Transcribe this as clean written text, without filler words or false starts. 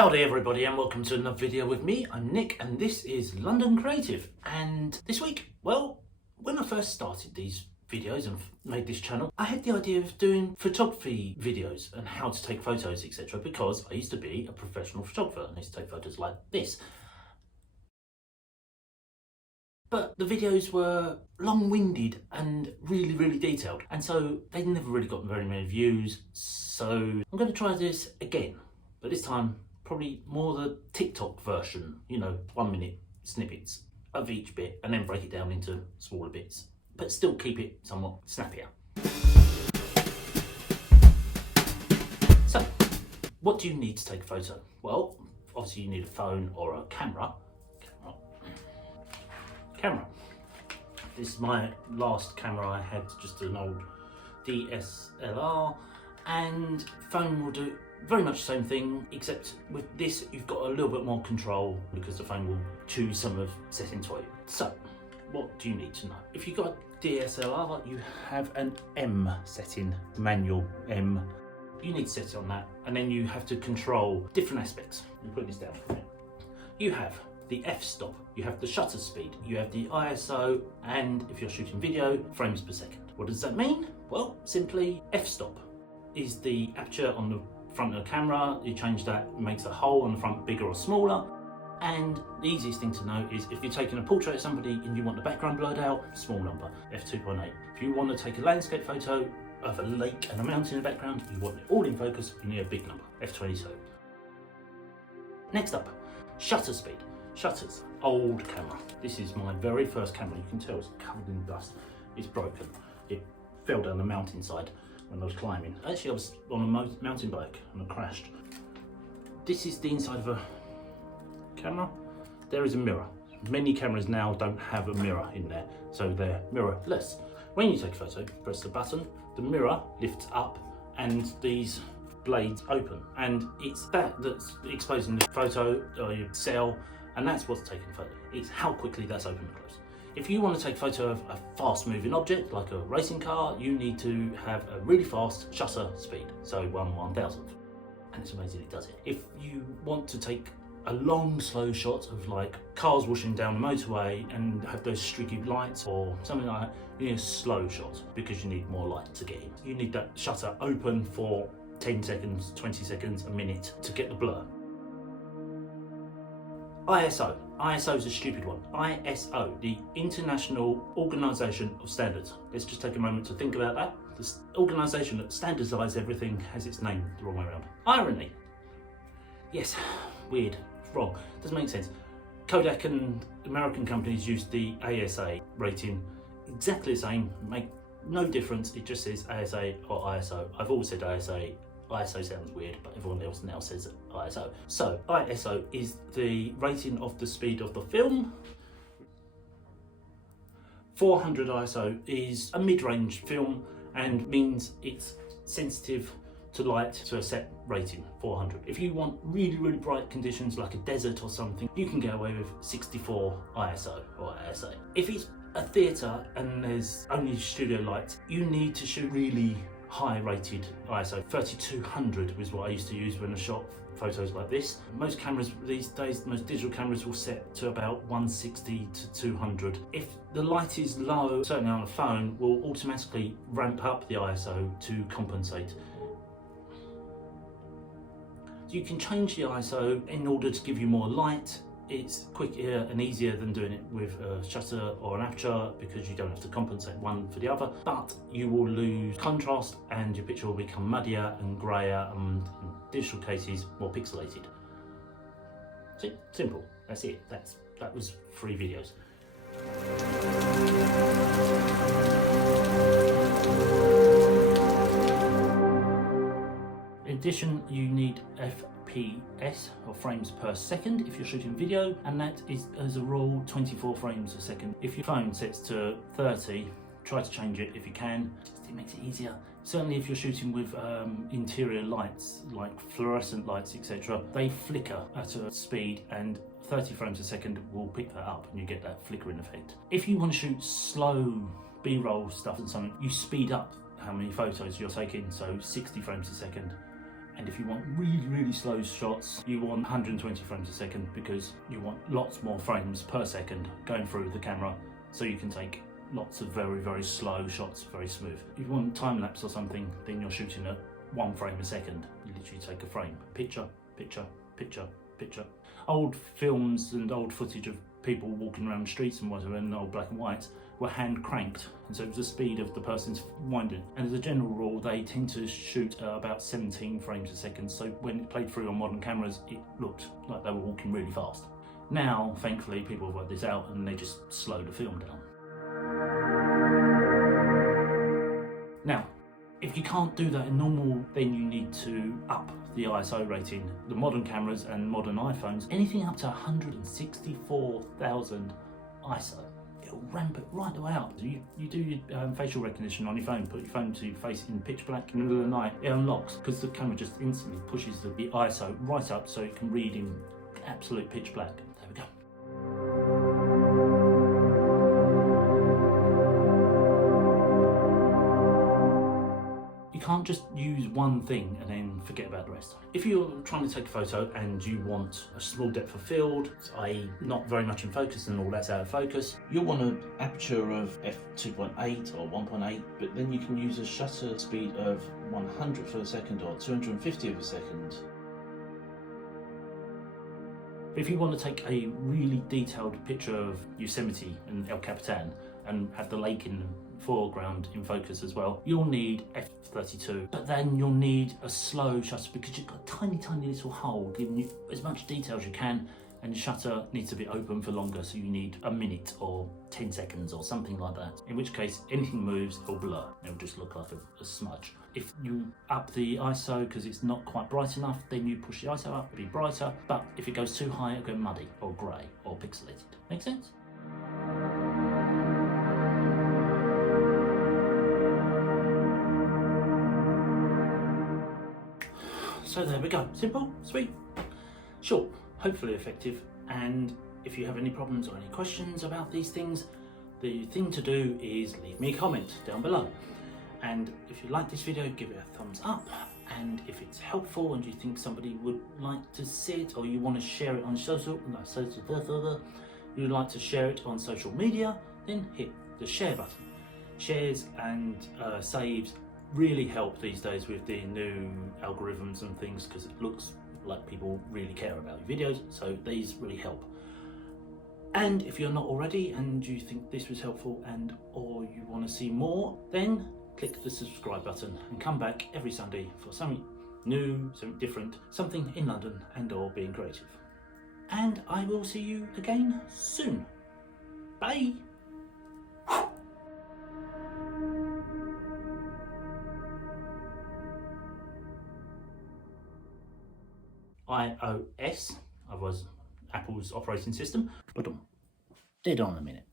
Howdy everybody and welcome to another video with me. I'm Nick and this is London Creative. And this week, well, when I first started these videos and made this channel, I had the idea of doing photography videos and how to take photos, etc. because I used to be a professional photographer and I used to take photos like this. But the videos were long-winded and really detailed, and so they never really got very many views. So I'm going to try this again, but this time probably more the TikTok version, 1 minute snippets of each bit and then break it down into smaller bits, but still keep it somewhat snappier. So, what do you need to take a photo? Well, obviously you need a phone or a camera. This is my last camera. I had just an old DSLR, and phone will do very much the same thing, except with this you've got a little bit more control because the phone will choose some of settings for you. So what do you need to know? If you've got a DSLR, you have an M setting, manual M. You need to set it on that, and then you have to control different aspects. I'm putting this down. You have the f-stop, you have the shutter speed, you have the ISO, and if you're shooting video, frames per second. What does that mean? Well, simply f-stop is the aperture on the front of the camera. You change that, makes the hole on the front bigger or smaller. And the easiest thing to know is if you're taking a portrait of somebody and you want the background blurred out, small number, f2.8. If you want to take a landscape photo of a lake and a mountain in the background, you want it all in focus, you need a big number, f22. Next up, shutter speed. Shutters, old camera. This is my very first camera. You can tell it's covered in dust. It's broken. It fell down the mountainside when I was climbing. Actually, I was on a mountain bike and I crashed. This is the inside of a camera. There is a mirror. Many cameras now don't have a mirror in there, so they're mirrorless. When you take a photo, press the button, the mirror lifts up and these blades open, and it's that's exposing the photo or your cell, and that's what's taking the photo. It's how quickly that's open and closed. If you want to take a photo of a fast moving object like a racing car, you need to have a really fast shutter speed, so 1/1000th, and it's amazing it does it. If you want to take a long slow shot of like cars whooshing down the motorway and have those streaky lights or something like that, you need a slow shot because you need more light to get in. You need that shutter open for 10 seconds, 20 seconds, a minute to get the blur. ISO. ISO is a stupid one. ISO, the International Organization of Standards. Let's just take a moment to think about that. This organisation that standardizes everything has its name the wrong way around. Irony. Yes, weird, wrong, doesn't make sense. Kodak and American companies use the ASA rating, exactly the same, make no difference, it just says ASA or ISO. I've always said ASA. ISO sounds weird, but everyone else now says ISO. So ISO is the rating of the speed of the film. 400 ISO is a mid-range film and means it's sensitive to light to a set rating, 400. If you want really bright conditions like a desert or something, you can get away with 64 ISO or ISA. If it's a theatre and there's only studio lights, you need to shoot really high rated ISO. 3200 was what I used to use when I shot photos like this. Most cameras these days, most digital cameras will set to about 160 to 200. If the light is low, certainly on a phone, will automatically ramp up the ISO to compensate. You can change the ISO in order to give you more light. It's quicker and easier than doing it with a shutter or an aperture because you don't have to compensate one for the other, but you will lose contrast and your picture will become muddier and greyer and in digital cases more pixelated. See, simple, that's it. That was 3 videos. In addition, you need FPS or frames per second if you're shooting video, and that is as a rule 24 frames a second. If your phone sets to 30, try to change it if you can, it makes it easier. Certainly if you're shooting with interior lights like fluorescent lights, etc., they flicker at a speed, and 30 frames a second will pick that up and you get that flickering effect. If you want to shoot slow B-roll stuff and something, you speed up how many photos you're taking, so 60 frames a second. And if you want really slow shots, you want 120 frames a second, because you want lots more frames per second going through the camera, so you can take lots of very slow shots, very smooth. If you want time lapse or something, then you're shooting at 1 frame a second. You literally take a frame, picture, picture, picture, picture. Old films and old footage of people walking around the streets and whatever in old black and whites were hand cranked, and so it was the speed of the person's winding. And as a general rule, they tend to shoot at about 17 frames a second, so when it played through on modern cameras, it looked like they were walking really fast. Now, thankfully, people have worked this out and they just slow the film down. Now, if you can't do that in normal, then you need to up the ISO rating. The modern cameras and modern iPhones, anything up to 164,000 ISO, it'll ramp it right the way up. You do your facial recognition on your phone, put your phone to your face in pitch black in the middle of the night, it unlocks, because the camera just instantly pushes the ISO right up so it can read in absolute pitch black. There we go. You can't just use one thing and then forget about the rest. If you're trying to take a photo and you want a small depth of field, i.e. not very much in focus and all that's out of focus, you'll want an aperture of f2.8 or 1.8, but then you can use a shutter speed of 100th of a second or 250th of a second. If you want to take a really detailed picture of Yosemite and El Capitan and have the lake in the foreground in focus as well, you'll need f32, but then you'll need a slow shutter because you've got a tiny little hole giving you as much detail as you can, and the shutter needs to be open for longer, so you need a minute or 10 seconds or something like that, in which case anything moves, it'll blur, it'll just look like a smudge. If you up the ISO because it's not quite bright enough, then you push the ISO up, it'll be brighter, but if it goes too high, it'll go muddy or grey or pixelated. Make sense? So there we go, simple, sweet, short, hopefully effective, and if you have any problems or any questions about these things, the thing to do is leave me a comment down below. And if you like this video, give it a thumbs up, and if it's helpful and you think somebody would like to see it, or you want to share it on you'd like to share it on social media, then hit the share button. Shares and saves really help these days with the new algorithms and things, because it looks like people really care about your videos, so these really help. And if you're not already and you think this was helpful and or you want to see more, then click the subscribe button and come back every Sunday for something new, something different, something in London and or being creative. And I will see you again soon. Bye! iOS, otherwise Apple's operating system, but dead on a minute.